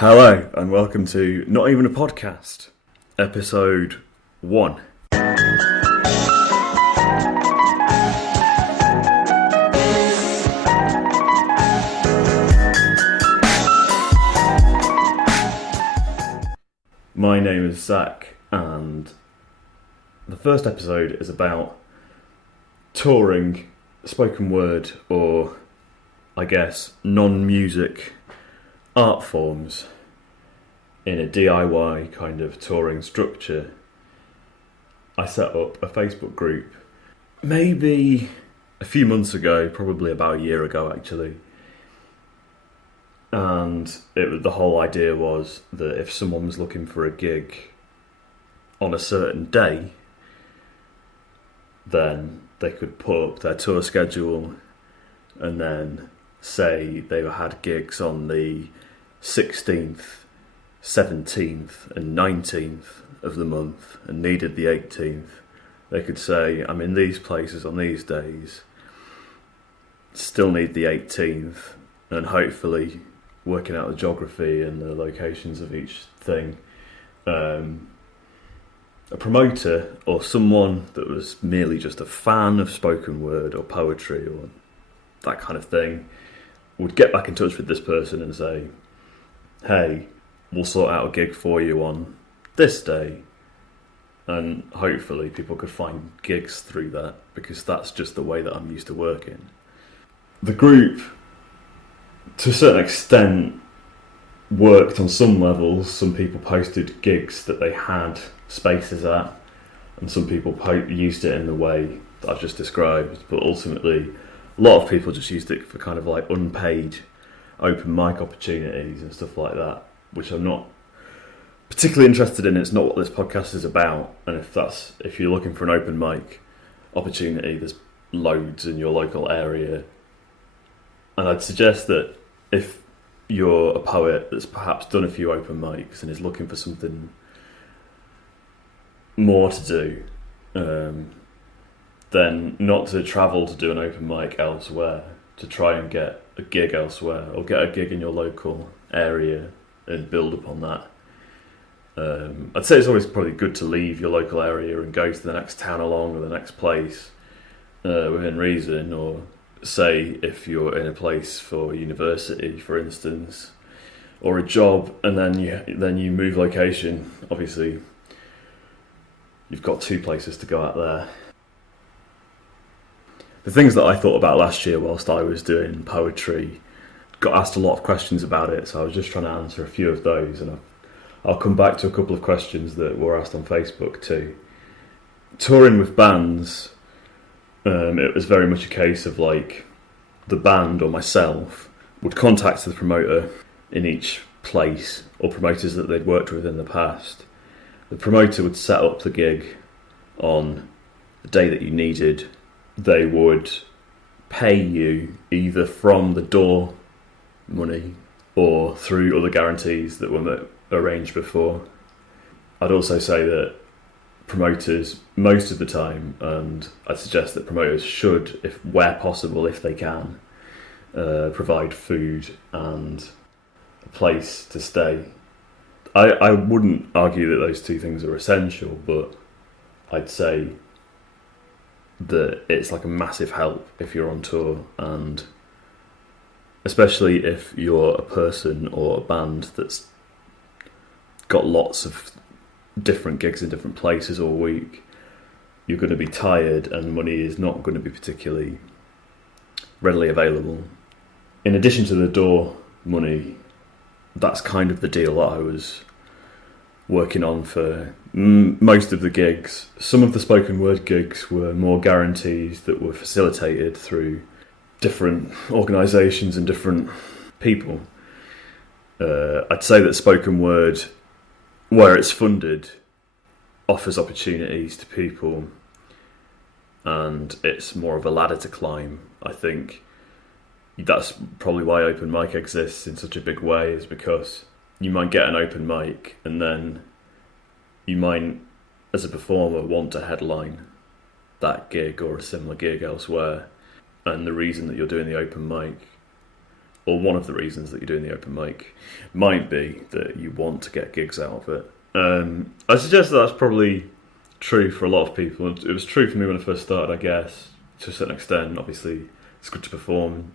Hello, and welcome to Not Even a Podcast, episode 1. My name is Zach, and the first episode is about touring spoken word, or I guess non-music art forms in a DIY kind of touring structure. I set up a Facebook group maybe a few months ago, probably about a year ago actually, and the whole idea was that if someone was looking for a gig on a certain day, then they could put up their tour schedule and then say they had gigs on the 16th, 17th and 19th of the month and needed the 18th. They could say, I'm in these places on these days, still need the 18th, and hopefully working out the geography and the locations of each thing. A promoter or someone that was merely just a fan of spoken word or poetry or that kind of thing would get back in touch with this person and say, hey, we'll sort out a gig for you on this day. And hopefully people could find gigs through that, because that's just the way that I'm used to working. The group, to a certain extent, worked on some levels. Some people posted gigs that they had spaces at, and some people used it in the way that I've just described, but ultimately a lot of people just used it for kind of like unpaid open mic opportunities and stuff like that, which I'm not particularly interested in. It's not what this podcast is about, and if you're looking for an open mic opportunity, there's loads in your local area. And I'd suggest that if you're a poet that's perhaps done a few open mics and is looking for something more to do, then not to travel to do an open mic elsewhere, to try and get a gig elsewhere, or get a gig in your local area and build upon that. I'd say it's always probably good to leave your local area and go to the next town along or the next place within reason, or say if you're in a place for university, for instance, or a job, and then you move location. Obviously, you've got two places to go out there. The things that I thought about last year whilst I was doing poetry, got asked a lot of questions about it, so I was just trying to answer a few of those, and I'll come back to a couple of questions that were asked on Facebook too. Touring with bands, it was very much a case of like the band or myself would contact the promoter in each place, or promoters that they'd worked with in the past. The promoter would set up the gig on the day that you needed. They would pay you either from the door money or through other guarantees that were arranged before. I'd also say that promoters, most of the time, and I'd suggest that promoters should, if where possible, if they can, provide food and a place to stay. I wouldn't argue that those two things are essential, but I'd say that it's like a massive help if you're on tour, and especially if you're a person or a band that's got lots of different gigs in different places all week. You're going to be tired, and money is not going to be particularly readily available. In addition to the door money, that's kind of the deal that I was working on for most of the gigs. Some of the spoken word gigs were more guarantees that were facilitated through different organisations and different people. I'd say that spoken word, where it's funded, offers opportunities to people, and it's more of a ladder to climb. I think that's probably why open mic exists in such a big way, is because you might get an open mic and then you might, as a performer, want to headline that gig or a similar gig elsewhere, and the reason that you're doing the open mic or one of the reasons that you're doing the open mic might be that you want to get gigs out of it. I suggest that's probably true for a lot of people. It was true for me when I first started, I guess, to a certain extent. Obviously, it's good to perform,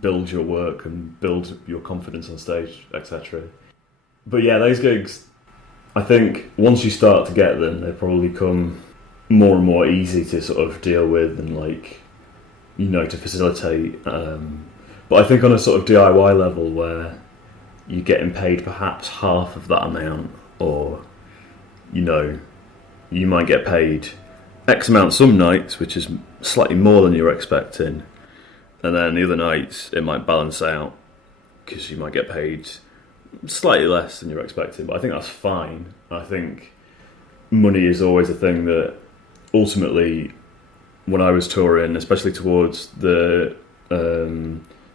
build your work and build your confidence on stage, etc. But yeah, those gigs, I think once you start to get them, they probably become more and more easy to sort of deal with and to facilitate. But I think on a sort of DIY level where you're getting paid perhaps half of that amount, or you might get paid X amount some nights, which is slightly more than you're expecting, and then the other nights it might balance out because you might get paid slightly less than you're expecting. But I think that's fine. I think money is always a thing that ultimately, when I was touring, especially towards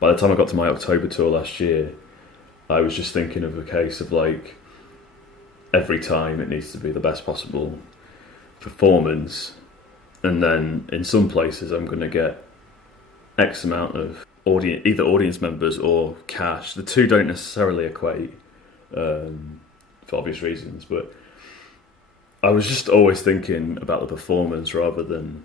by the time I got to my October tour last year, I was just thinking of a case of every time it needs to be the best possible performance, and then in some places I'm going to get X amount of either audience members or cash. The two don't necessarily equate for obvious reasons, but I was just always thinking about the performance rather than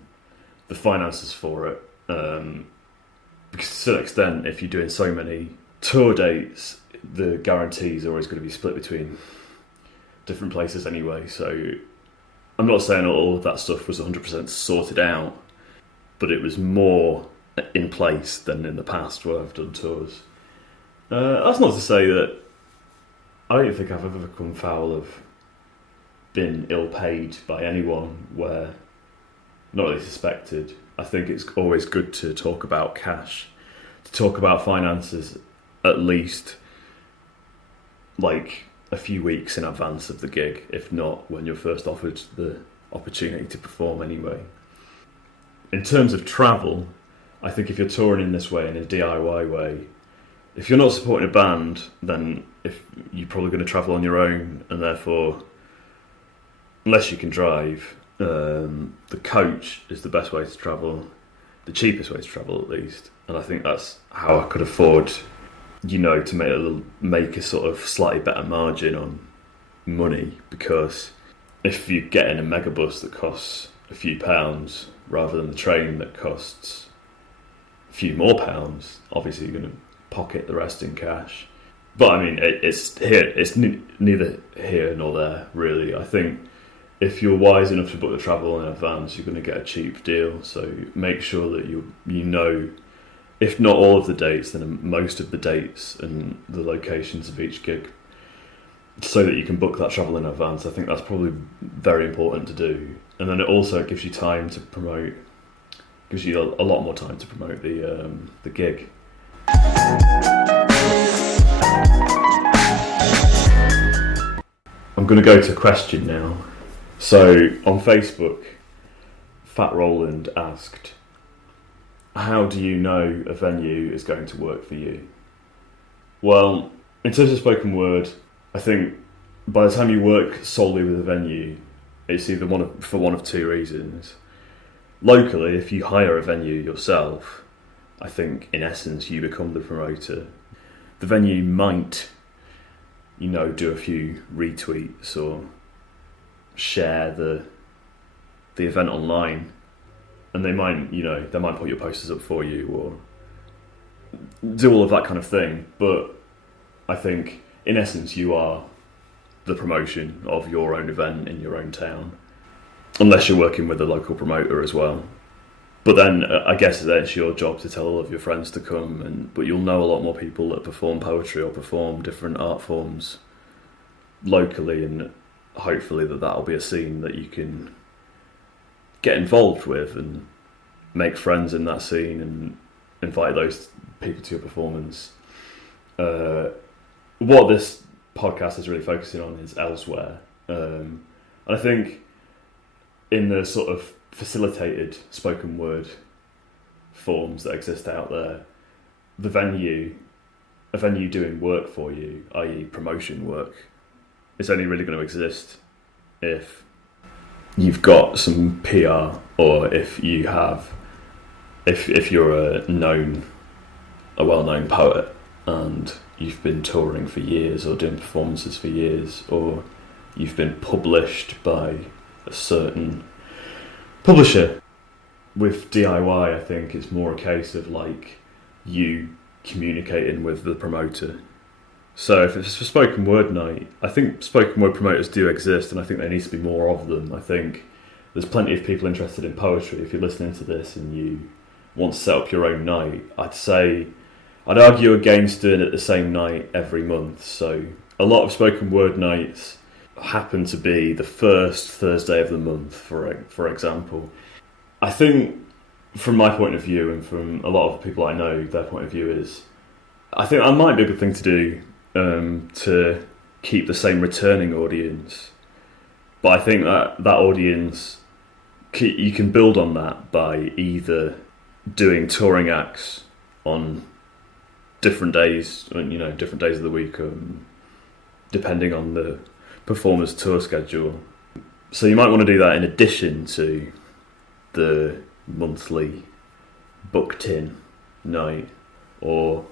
the finances for it. Because to a certain extent, if you're doing so many tour dates, the guarantees are always going to be split between different places anyway. So I'm not saying all of that stuff was 100% sorted out, but it was more in place than in the past where I've done tours. That's not to say that I don't think I've ever come foul of being ill-paid by anyone where not really suspected. I think it's always good to talk about cash, to talk about finances at least a few weeks in advance of the gig, if not when you're first offered the opportunity to perform anyway. In terms of travel, I think if you're touring in this way, in a DIY way, if you're not supporting a band, then you're probably going to travel on your own, and therefore, unless you can drive, the coach is the best way to travel, the cheapest way to travel at least. And I think that's how I could afford, to make a sort of slightly better margin on money, because if you get in a megabus that costs a few pounds rather than the train that costs a few more pounds, obviously you're going to pocket the rest in cash. But I mean, it's neither here nor there really. I think if you're wise enough to book the travel in advance, you're going to get a cheap deal. So make sure that you know, if not all of the dates, then most of the dates and the locations of each gig, so that you can book that travel in advance. I think that's probably very important to do. And then it also gives you time to promote, gives you a lot more time to promote the gig. I'm going to go to a question now. So on Facebook, Fat Roland asked, how do you know a venue is going to work for you? Well, in terms of spoken word, I think by the time you work solely with a venue, it's either for one of two reasons. Locally, if you hire a venue yourself, I think in essence you become the promoter. The venue might, do a few retweets or share the event online, and they might put your posters up for you or do all of that kind of thing. But I think in essence you are the promotion of your own event in your own town, unless you're working with a local promoter as well. But then I guess it's your job to tell all of your friends to come, but you'll know a lot more people that perform poetry or perform different art forms locally, and hopefully that'll be a scene that you can get involved with and make friends in that scene and invite those people to your performance. What this podcast is really focusing on is elsewhere. And I think in the sort of facilitated spoken word forms that exist out there, a venue doing work for you, i.e. promotion work, is only really going to exist if you've got some PR, or if you're a known a well-known poet and you've been touring for years or doing performances for years, or you've been published by a certain publisher. With DIY, I think it's more a case of like you communicating with the promoter. So if it's for spoken word night, I think spoken word promoters do exist, and I think there needs to be more of them. I think there's plenty of people interested in poetry. If you're listening to this and you want to set up your own night, I'd argue against doing it the same night every month. So a lot of spoken word nights happen to be the first Thursday of the month, for example. I think from my point of view, and from a lot of people I know, their point of view is, I think that might be a good thing to do to keep the same returning audience. But I think that audience, you can build on that by either doing touring acts on different days, different days of the week, depending on the performer's tour schedule. So you might want to do that in addition to the monthly booked-in night, or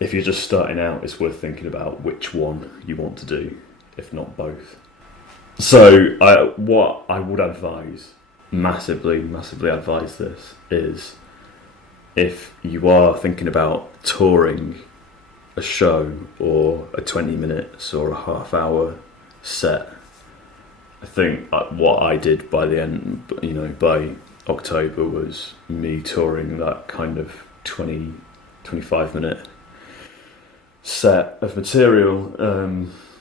if you're just starting out, it's worth thinking about which one you want to do, if not both. So what I would advise, massively advise this, is if you are thinking about touring a show or a 20 minutes or a half hour set, I think what I did by the end, by October, was me touring that kind of 20, 25 minute set of material,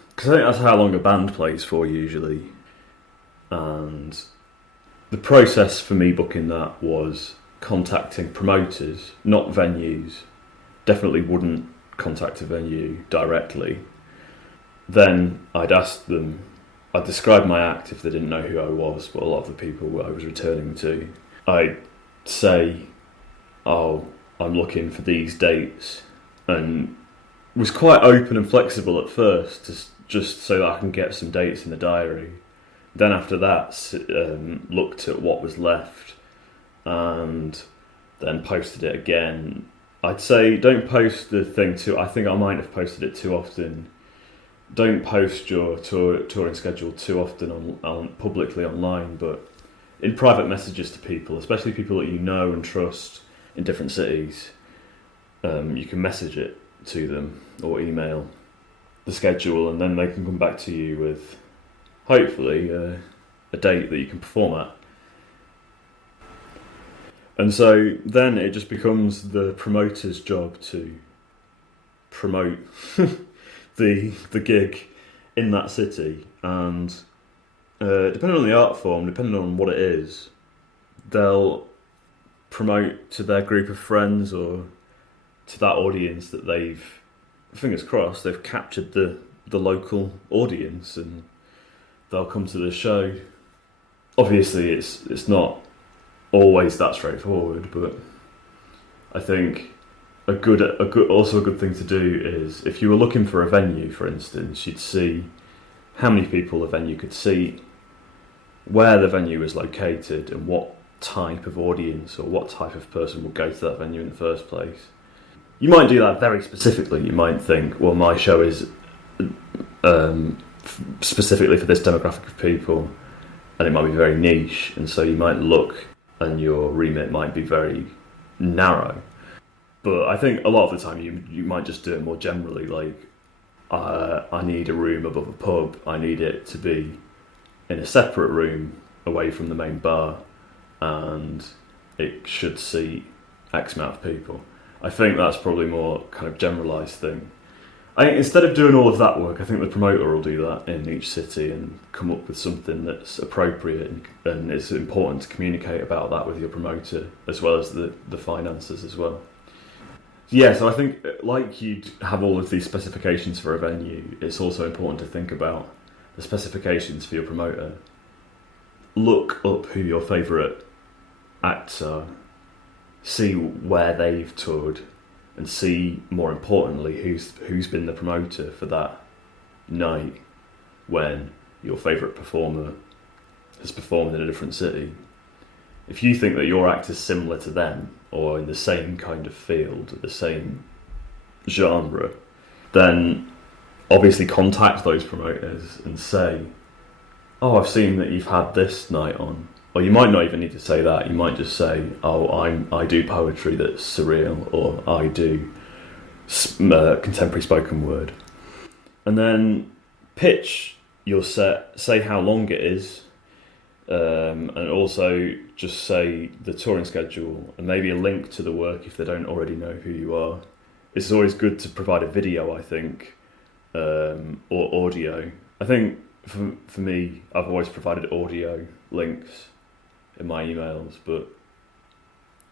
because I think that's how long a band plays for usually. And the process for me booking that was contacting promoters, not venues. Definitely wouldn't contact a venue directly. Then I'd describe my act if they didn't know who I was, but a lot of the people I was returning to, I'd say, I'm looking for these dates, and was quite open and flexible at first, just so that I can get some dates in the diary. Then after that, looked at what was left, and then posted it again. I'd say don't post the thing I think I might have posted it too often. Don't post your touring schedule too often on publicly online, but in private messages to people, especially people that you know and trust in different cities. You can message it to them or email the schedule, and then they can come back to you with hopefully a date that you can perform at. And so then it just becomes the promoter's job to promote the gig in that city, and depending on the art form, depending on what it is, they'll promote to their group of friends or to that audience that they've, fingers crossed, they've captured the local audience, and they'll come to the show. Obviously it's not always that straightforward, but I think a good thing to do is, if you were looking for a venue, for instance, you'd see how many people the venue could seat, where the venue is located, and what type of audience or what type of person will go to that venue in the first place. You might do that very specifically. You might think, well, my show is specifically for this demographic of people, and it might be very niche, and so you might look and your remit might be very narrow. But I think a lot of the time you might just do it more generally, like I need a room above a pub, I need it to be in a separate room away from the main bar, and it should seat X amount of people. I think that's probably more kind of generalised thing. Instead of doing all of that work, I think the promoter will do that in each city and come up with something that's appropriate, and it's important to communicate about that with your promoter, as well as the finances as well. Yeah, so I think like you'd have all of these specifications for a venue, it's also important to think about the specifications for your promoter. Look up who your favourite acts are, see where they've toured, and see, more importantly, who's been the promoter for that night when your favourite performer has performed in a different city. if you think that your act is similar to them or in the same kind of field, the same genre, then obviously contact those promoters and say, oh, I've seen that you've had this night on. Or you might not even need to say that. You might just say, oh, I do poetry that's surreal, or I do contemporary spoken word. And then pitch your set, say how long it is, and also just say the touring schedule and maybe a link to the work if they don't already know who you are. It's always good to provide a video, I think, or audio. I think for me, I've always provided audio links in my emails, but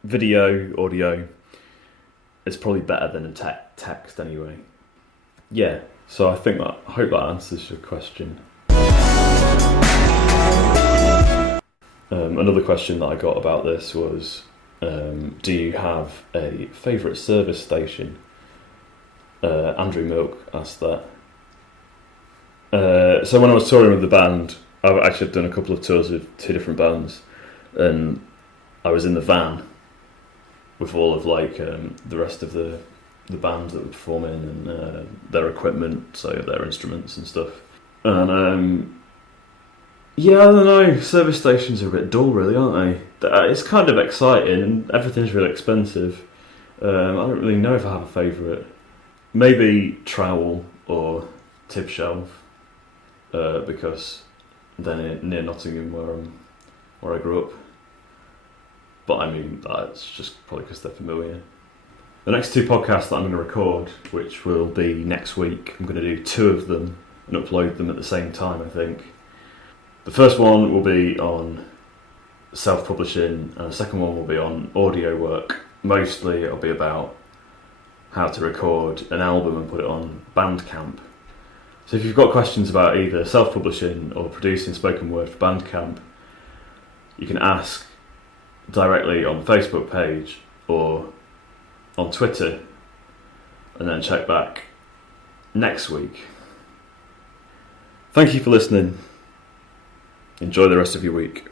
video, audio, it's probably better than a text anyway. Yeah, so I hope that answers your question. Another question that I got about this was, do you have a favourite service station? Andrew Milk asked that. So when I was touring with the band, I've actually done a couple of tours with 2 different bands, and I was in the van with all of the rest of the band that were performing and their equipment, so their instruments and stuff. And yeah, I don't know, service stations are a bit dull really, aren't they? It's kind of exciting and everything's really expensive. I don't really know if I have a favourite. Maybe Trowel or Tib Shelf, because they're near Nottingham where I grew up. But I mean, that's just probably because they're familiar. The next 2 podcasts that I'm going to record, which will be next week, I'm going to do 2 of them and upload them at the same time, I think. The first one will be on self-publishing, and the second one will be on audio work. Mostly it'll be about how to record an album and put it on Bandcamp. So if you've got questions about either self-publishing or producing spoken word for Bandcamp, you can ask directly on the Facebook page or on Twitter, and then check back next week. Thank you for listening. Enjoy the rest of your week.